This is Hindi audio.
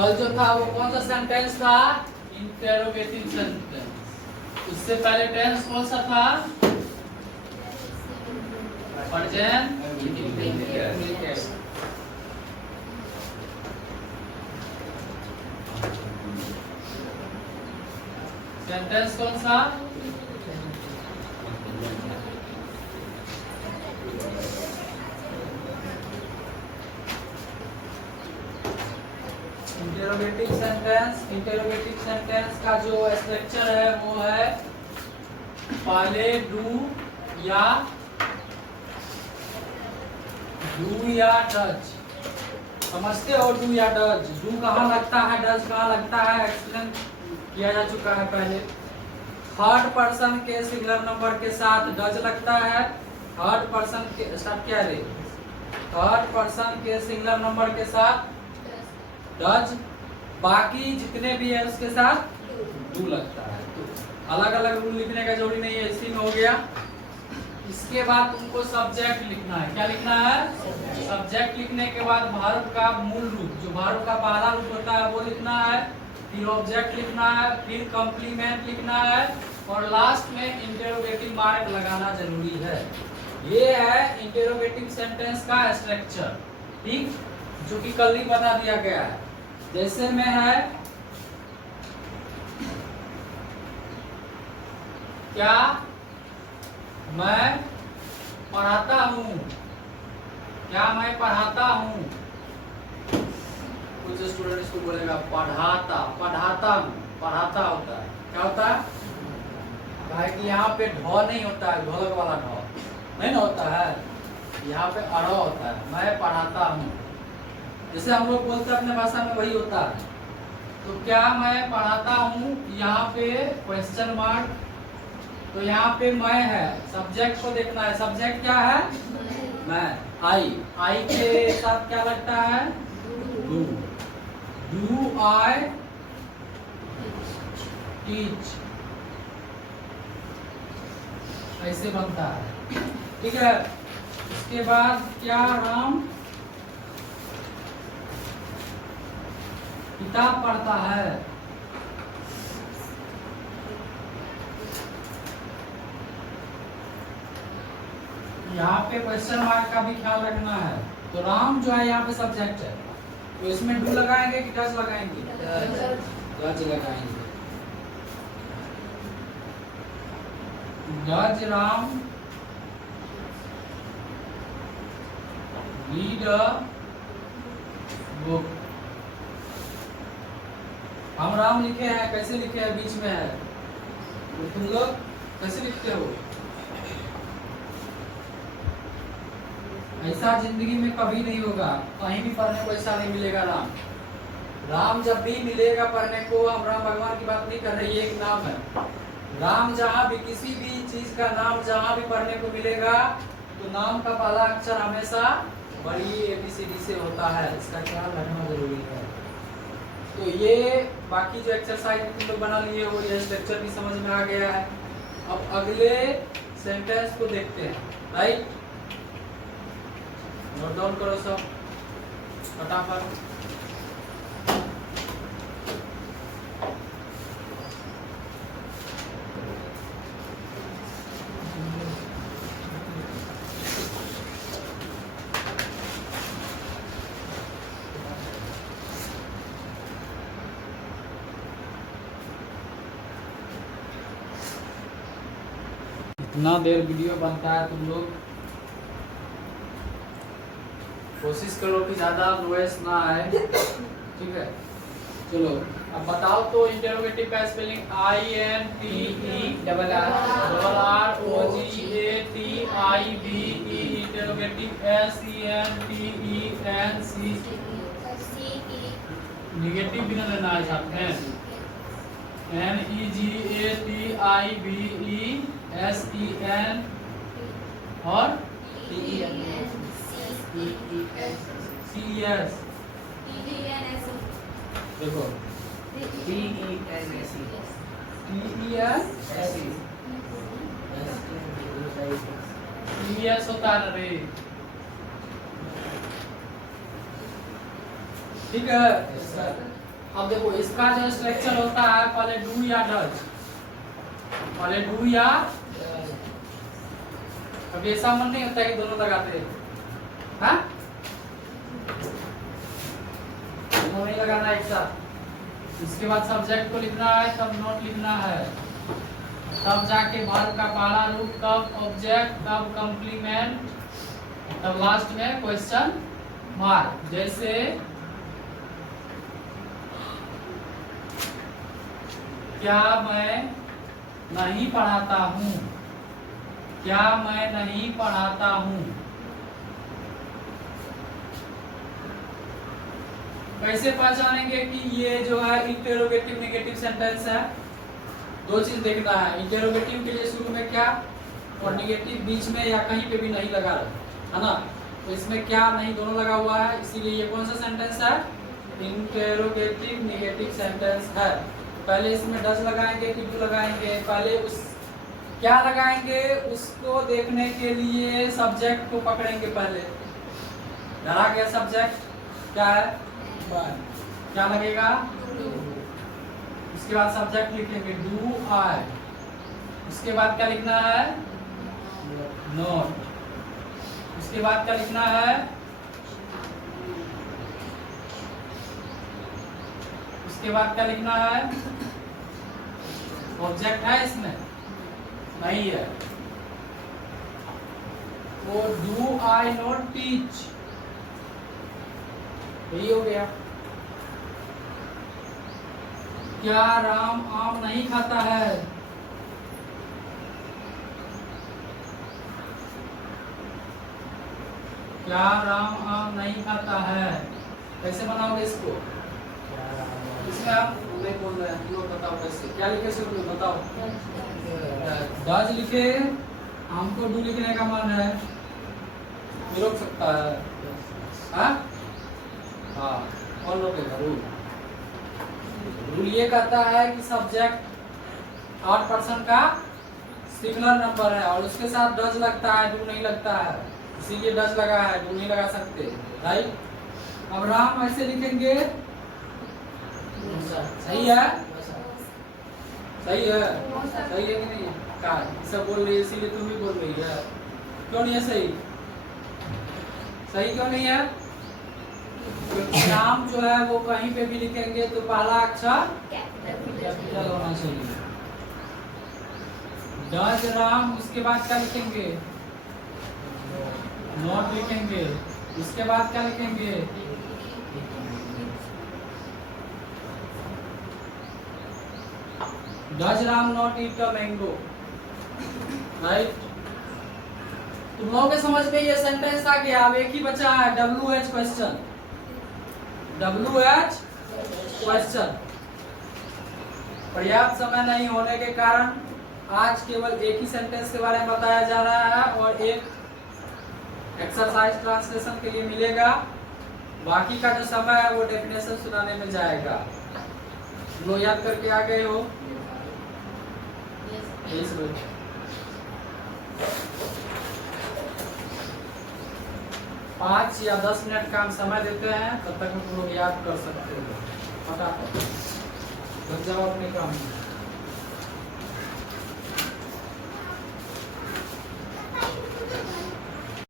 कल जो था वो कौन सा सेंटेंस था? Interrogative sentence. उससे पहले टेंस कौन सा था? Present indefinite. सेंटेंस कौन सा? इंटेरोगेटिव सेंटेंस का जो स्ट्रक्चर है वो है पहले डू या डज। समझते हो? डू या डज। डू कहाँ लगता है, डज कहाँ लगता है, एक्सप्लेन किया जा चुका है पहले। थर्ड पर्सन के सिंगुलर नंबर के साथ डज लगता है। थर्ड पर्सन के साथ क्या रे? थर्ड पर्सन के सिंगुलर नंबर के साथ डज। बाकी जितने भी है उसके साथ डू लगता है। तो अलग अलग रूल लिखने का जरूरी नहीं है, इसी में हो गया। इसके बाद तुमको सब्जेक्ट लिखना है। क्या लिखना है? सब्जेक्ट लिखने के बाद वर्ब का मूल रूप, जो वर्ब का पहला रूप होता है वो लिखना है, फिर ऑब्जेक्ट लिखना है, फिर कॉम्प्लीमेंट लिखना है और लास्ट में इंटेरोगेटिव मार्क लगाना जरूरी है। ये है इंटेरोगेटिव सेंटेंस का स्ट्रक्चर, ठीक, जो कि कल ही बता दिया गया है। जैसे में है क्या मैं पढ़ाता हूँ, क्या मैं पढ़ाता हूँ। कुछ स्टूडेंट इसको बोलेगा पढ़ाता, पढ़ाता हूँ, पढ़ाता होता है, क्या होता है? कहा कि यहाँ पे ढ नहीं होता है, ढोलक वाला ढ नहीं ना होता है, यहाँ पे अड़ होता है। मैं पढ़ाता हूँ, जैसे हम लोग बोलते हैं अपने भाषा में वही होता है। तो क्या मैं पढ़ाता हूँ, यहाँ पे क्वेश्चन मार्क, तो यहाँ पे मैं है, सब्जेक्ट को देखना है। सब्जेक्ट क्या है? मैं। आई के साथ क्या लगता है? डू। डू आई टीच, ऐसे बनता है, ठीक है। इसके बाद क्या राम किताब पढ़ता है। यहाँ पे क्वेश्चन मार्क का भी ख्याल रखना है। तो राम जो है यहाँ पे सब्जेक्ट है, तो इसमें डू लगाएंगे कि डज लगाएंगे? डज लगाएंगे। Does Ram read a book. हम राम लिखे हैं, कैसे लिखे हैं? बीच में है। तो तुम लोग कैसे लिखते हो? ऐसा जिंदगी में कभी नहीं होगा, कहीं भी पढ़ने को ऐसा नहीं मिलेगा। राम जब भी मिलेगा पढ़ने को, हम राम भगवान की बात नहीं कर रहे, ये एक नाम है। राम जहाँ भी, किसी भी चीज का नाम जहाँ भी पढ़ने को मिलेगा, तो नाम का पहला अक्षर हमेशा बड़ी ABCD से होता है। इसका ख्याल रखना जरूरी है। तो ये बाकी जो एक्सरसाइज तुम लोग बना लिए हो, ये स्ट्रक्चर भी समझ में आ गया है। अब अगले सेंटेंस को देखते हैं, राइट। नोट डाउन करो सब फटाफट। इतना देर वीडियो बनता है, तुम लोग कोशिश करो कि ज्यादा नॉइस ना आए, ठीक है। चलो अब बताओ तो इंटेरोगेटिव का spelling INTERROGATIVE, interrogative SENTENC, negative भी ना लेना है साथ में, NEGATIVESEN और CES। देखो TENS होता है रे, ठीक है। अब देखो इसका जो स्ट्रक्चर होता है पहले डू या डज, पहले डू या कभी ऐसा मन नहीं होता कि दोनों लगाते हैं, हाँ दोनों नहीं लगाना एक साथ। इसके बाद सब्जेक्ट को लिखना है, तब नोट लिखना है, तब जाके वर्ब का पहला रूप, तब ऑब्जेक्ट, तब कॉम्प्लीमेंट, तब लास्ट में क्वेश्चन मार्क। जैसे क्या मैं नहीं पढ़ाता हूँ, क्या मैं नहीं पढ़ाता हूँ। कैसे पहचानेंगे कि ये जो है इंटेरोगेटिव नेगेटिव सेंटेंस है? दो चीज देखना है, इंटेरोगेटिव के लिए शुरू में क्या और नेगेटिव बीच में या कहीं पे भी नहीं लगा है ना, तो इसमें क्या नहीं दोनों लगा हुआ है, इसीलिए ये कौन सा सेंटेंस है? इंटेरोगेटिव नेगेटिव सेंटेंस है। पहले इसमें डज लगाएंगे कि डू लगाएंगे? पहले उस क्या लगाएंगे उसको देखने के लिए सब्जेक्ट को पकड़ेंगे। पहले डरा गया सब्जेक्ट क्या है? क्या लगेगा? उसके बाद सब्जेक्ट लिखेंगे डू आई, उसके बाद क्या लिखना है? नोट, उसके बाद क्या लिखना है? उसके बाद क्या लिखना है? ऑब्जेक्ट है इसमें? नहीं है, वो डू आई नॉट टीच, यही हो गया। क्या राम आम नहीं खाता है? क्या राम आम नहीं खाता है? कैसे बनाओगे इसको? इसमें आप नहीं बोल रहे हैं, लोग बताओ कैसे, क्या लिखे शुरू में बताओ। डज लिखे, हमको डू लिखने का मन है, रोक सकता है, हाँ कौन रोकेगा? रूल रूल ये कहता है कि सब्जेक्ट थर्ड पर्सन का सिंगुलर नंबर है और उसके साथ डज लगता है, डू नहीं लगता है, इसीलिए डज लगा है, डू नहीं लगा सकते, राइट। अब राम ऐसे लिखेंगे, सही है? सही है? सही है कि नहीं है? क्या सब बोल रही है, इसीलिए तुम भी बोल रही है, क्यों नहीं है सही? सही क्यों नहीं है? क्योंकि नाम जो है वो कहीं पे भी लिखेंगे तो पहला अक्षर कैपिटल होना चाहिए। डज राम, उसके बाद क्या लिखेंगे? नॉट लिखेंगे, उसके बाद क्या लिखेंगे? Does Ram not eat a mango, right. तुम लोगों के समझ में ये सेंटेंस था कि अब एक ही बचा है, WH क्वेश्चन, WH क्वेश्चन। पर्याप्त समय नहीं होने के कारण आज केवल एक ही सेंटेंस के बारे में बताया जा रहा है और एक एक्सरसाइज ट्रांसलेशन के लिए मिलेगा, बाकी का जो समय है वो डेफिनेशन सुनाने में जाएगा। वो याद करके आ गए हो? यस। 5 या 10 मिनट का हम समय देते हैं, तब तक हम लोग याद कर सकते हो फटाफट। लग जाओ अपने काम में।